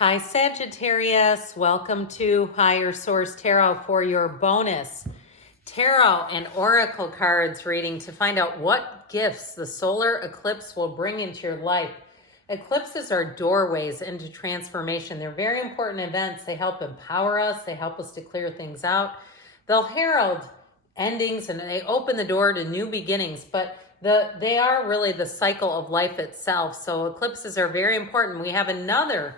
Hi Sagittarius, welcome to Higher Source Tarot for your bonus tarot and oracle cards reading to find out what gifts the solar eclipse will bring into your life. Eclipses are doorways into transformation. They're very important events. They help empower us. They help us to clear things out. They'll herald endings and they open the door to new beginnings, but they are really the cycle of life itself. So eclipses are very important. We have another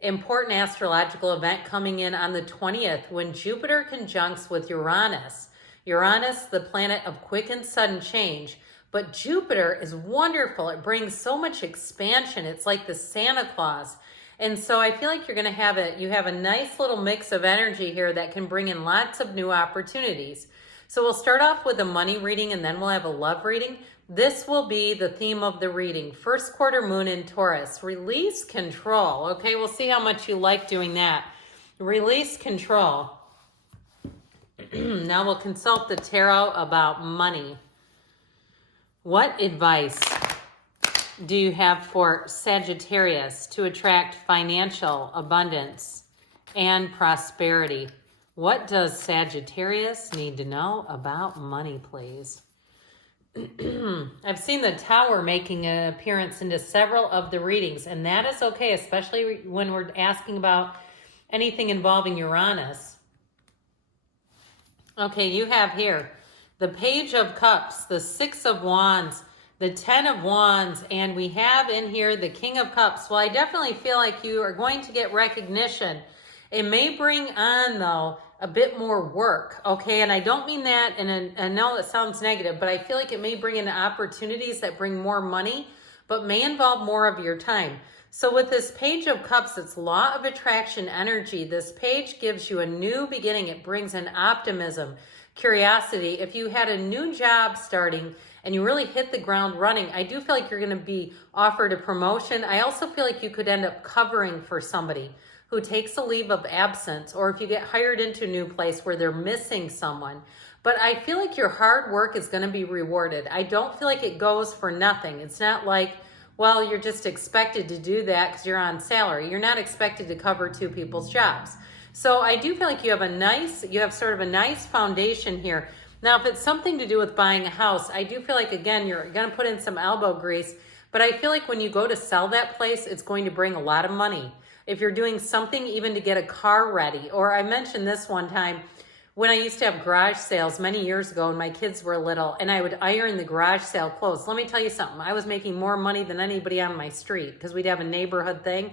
important astrological event coming in on the 20th when Jupiter conjuncts with Uranus. Uranus, the planet of quick and sudden change, but Jupiter is wonderful. It brings so much expansion. It's like the Santa Claus. And so I feel like you have a nice little mix of energy here that can bring in lots of new opportunities. So we'll start off with a money reading and then we'll have a love reading. This will be the theme of the reading. First quarter moon in Taurus. Release control. Okay, we'll see how much you like doing that. Release control. Now we'll consult the tarot about money. What advice do you have for Sagittarius to attract financial abundance and prosperity? What does Sagittarius need to know about money, please? I've seen the Tower making an appearance into several of the readings, and that is okay, especially when we're asking about anything involving Uranus. Okay, you have here the Page of Cups, the Six of Wands, the Ten of Wands, and we have in here the King of Cups. Well, I definitely feel like you are going to get recognition. It may bring on, though, a bit more work, okay? And I don't mean that, and I know it sounds negative, but I feel like it may bring in opportunities that bring more money, but may involve more of your time. So with this Page of Cups, it's law of attraction energy. This page gives you a new beginning. It brings in optimism, curiosity. If you had a new job starting and you really hit the ground running, I do feel like you're going to be offered a promotion. I also feel like you could end up covering for somebody who takes a leave of absence, or if you get hired into a new place where they're missing someone. But I feel like your hard work is going to be rewarded. I don't feel like it goes for nothing. It's not like, well, you're just expected to do that because you're on salary. You're not expected to cover two people's jobs. So I do feel like you have sort of a nice foundation here. Now, if it's something to do with buying a house, I do feel like, again, you're going to put in some elbow grease, but I feel like when you go to sell that place, it's going to bring a lot of money. If you're doing something even to get a car ready, or I mentioned this one time when I used to have garage sales many years ago when my kids were little, and I would iron the garage sale clothes. Let me tell you something. I was making more money than anybody on my street because we'd have a neighborhood thing.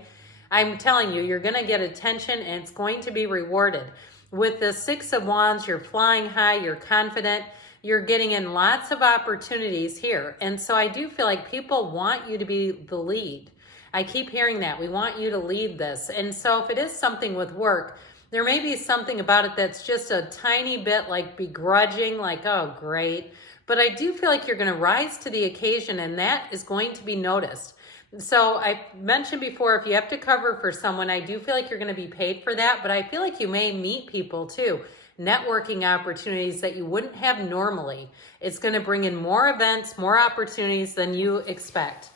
I'm telling you, you're going to get attention and it's going to be rewarded. With the Six of Wands, you're flying high, you're confident, you're getting in lots of opportunities here. And so I do feel like people want you to be the lead. I keep hearing that. We want you to lead this. And so if it is something with work, there may be something about it that's just a tiny bit like begrudging, like, oh, great. But I do feel like you're going to rise to the occasion and that is going to be noticed. So I mentioned before, if you have to cover for someone, I do feel like you're going to be paid for that. But I feel like you may meet people too. Networking opportunities that you wouldn't have normally. It's going to bring in more events, more opportunities than you expect.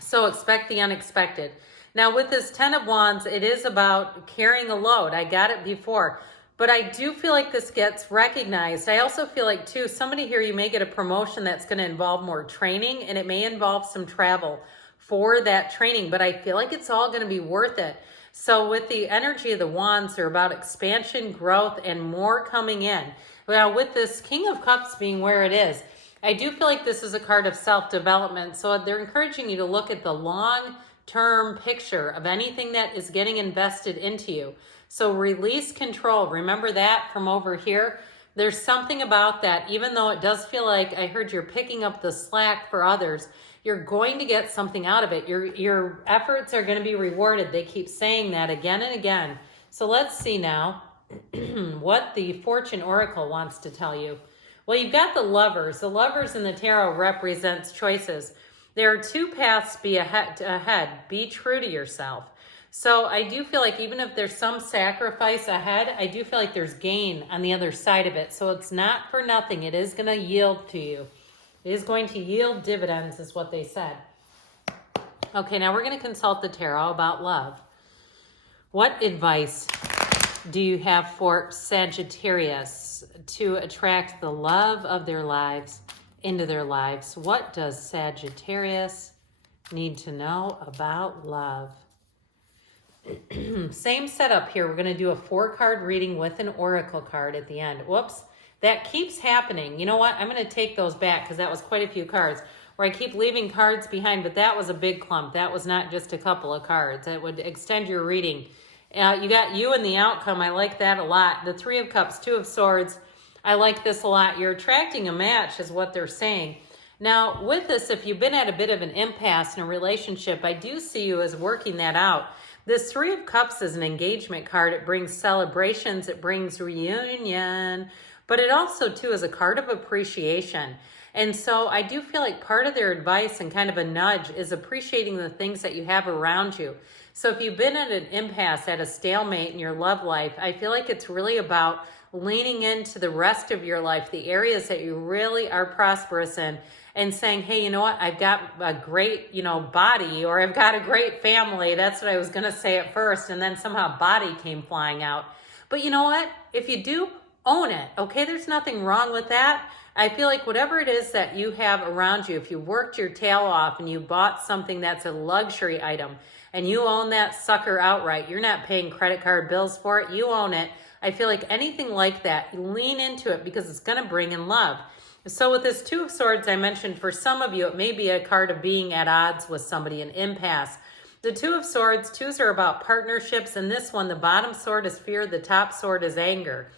So expect the unexpected. Now with this Ten of Wands, it is about carrying a load. I got it before, but I do feel like this gets recognized. I also feel like too, somebody here, you may get a promotion that's going to involve more training and it may involve some travel for that training, but I feel like it's all going to be worth it. So with the energy of the Wands, they're about expansion, growth, and more coming in. Now with this King of Cups being where it is, I do feel like this is a card of self-development. So they're encouraging you to look at the long-term picture of anything that is getting invested into you. So release control. Remember that from over here? There's something about that. Even though it does feel like I heard you're picking up the slack for others, you're going to get something out of it. Your efforts are going to be rewarded. They keep saying that again and again. So let's see now what the Fortune Oracle wants to tell you. Well, you've got the Lovers. The Lovers in the tarot represents choices. There are two paths ahead. Be true to yourself. So I do feel like even if there's some sacrifice ahead, I do feel like there's gain on the other side of it. So it's not for nothing. It is going to yield to you. It is going to yield dividends is what they said. Okay, now we're going to consult the tarot about love. What advice do you have for Sagittarius to attract the love of their lives into their lives? What does Sagittarius need to know about love? Same setup here. We're going to do a 4-card reading with an oracle card at the end. Whoops, that keeps happening. You know what? I'm going to take those back because that was quite a few cards where I keep leaving cards behind, but that was a big clump. That was not just a couple of cards. It would extend your reading. You got you and the outcome. I like that a lot. The 3 of Cups, 2 of Swords. I like this a lot. You're attracting a match is what they're saying. Now, with this, if you've been at a bit of an impasse in a relationship, I do see you as working that out. This 3 of Cups is an engagement card. It brings celebrations. It brings reunion. But it also, too, is a card of appreciation. And so I do feel like part of their advice and kind of a nudge is appreciating the things that you have around you. So if you've been at an impasse, at a stalemate in your love life, I feel like it's really about leaning into the rest of your life, the areas that you really are prosperous in, and saying, hey, you know what, I've got a great, body, or I've got a great family. That's what I was going to say at first. And then somehow body came flying out. But you know what? If you do, own it. Okay, there's nothing wrong with that. I feel like whatever it is that you have around you, if you worked your tail off and you bought something that's a luxury item and you own that sucker outright, you're not paying credit card bills for it, you own it. I feel like anything like that, lean into it because it's going to bring in love. So with this 2 of Swords I mentioned, for some of you, it may be a card of being at odds with somebody, an impasse. The 2 of Swords, 2s are about partnerships, and this one, the bottom sword is fear, the top sword is anger.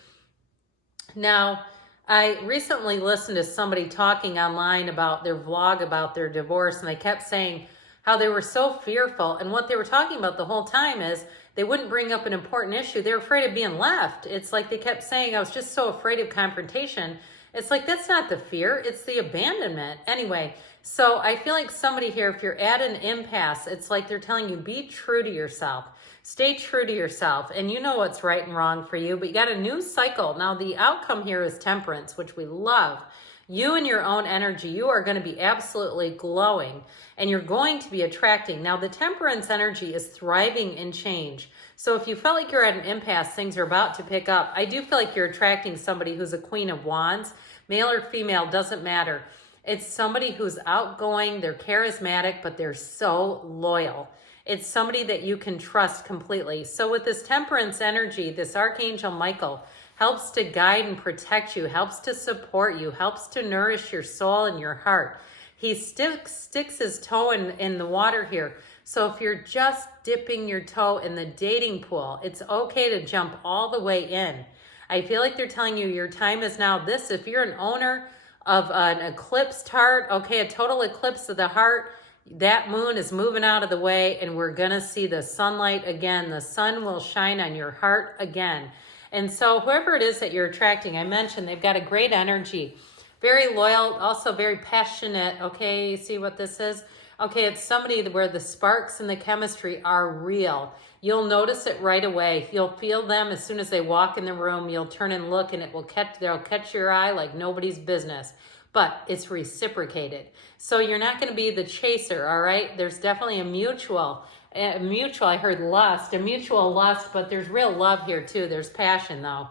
Now, I recently listened to somebody talking online about their vlog about their divorce, and they kept saying how they were so fearful. And what they were talking about the whole time is they wouldn't bring up an important issue. They were afraid of being left. It's like they kept saying, I was just so afraid of confrontation. It's like, that's not the fear, it's the abandonment. Anyway, so I feel like somebody here, if you're at an impasse, it's like they're telling you, be true to yourself. Stay true to yourself, and you know what's right and wrong for you, but you got a new cycle. Now, the outcome here is temperance, which we love. You and your own energy, you are going to be absolutely glowing, and you're going to be attracting. Now, the temperance energy is thriving in change. So if you felt like you're at an impasse, things are about to pick up. I do feel like you're attracting somebody who's a Queen of Wands. Male or female, doesn't matter. It's somebody who's outgoing, they're charismatic, but they're so loyal. It's somebody that you can trust completely. So with this temperance energy, this Archangel Michael helps to guide and protect you, helps to support you, helps to nourish your soul and your heart. He sticks his toe in the water here. So if you're just dipping your toe in the dating pool, it's okay to jump all the way in. I feel like they're telling you your time is now. This, if you're an owner of an eclipsed heart, okay, a total eclipse of the heart, that moon is moving out of the way, and we're going to see the sunlight again. The sun will shine on your heart again. And so whoever it is that you're attracting, I mentioned they've got a great energy, very loyal, also very passionate. Okay, you see what this is? Okay, it's somebody where the sparks and the chemistry are real. You'll notice it right away. You'll feel them as soon as they walk in the room. You'll turn and look, and they'll catch your eye like nobody's business. But it's reciprocated. So you're not going to be the chaser, all right? There's definitely a mutual, I heard lust, a mutual lust, but there's real love here too. There's passion though,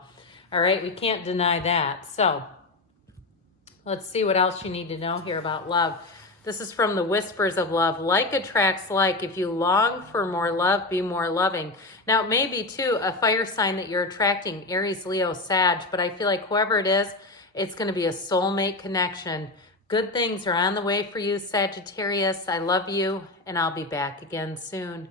all right? We can't deny that. So let's see what else you need to know here about love. This is from the Whispers of Love. Like attracts like. If you long for more love, be more loving. Now, it may be too a fire sign that you're attracting, Aries, Leo, Sag, but I feel like whoever it is, it's going to be a soulmate connection. Good things are on the way for you, Sagittarius. I love you, and I'll be back again soon.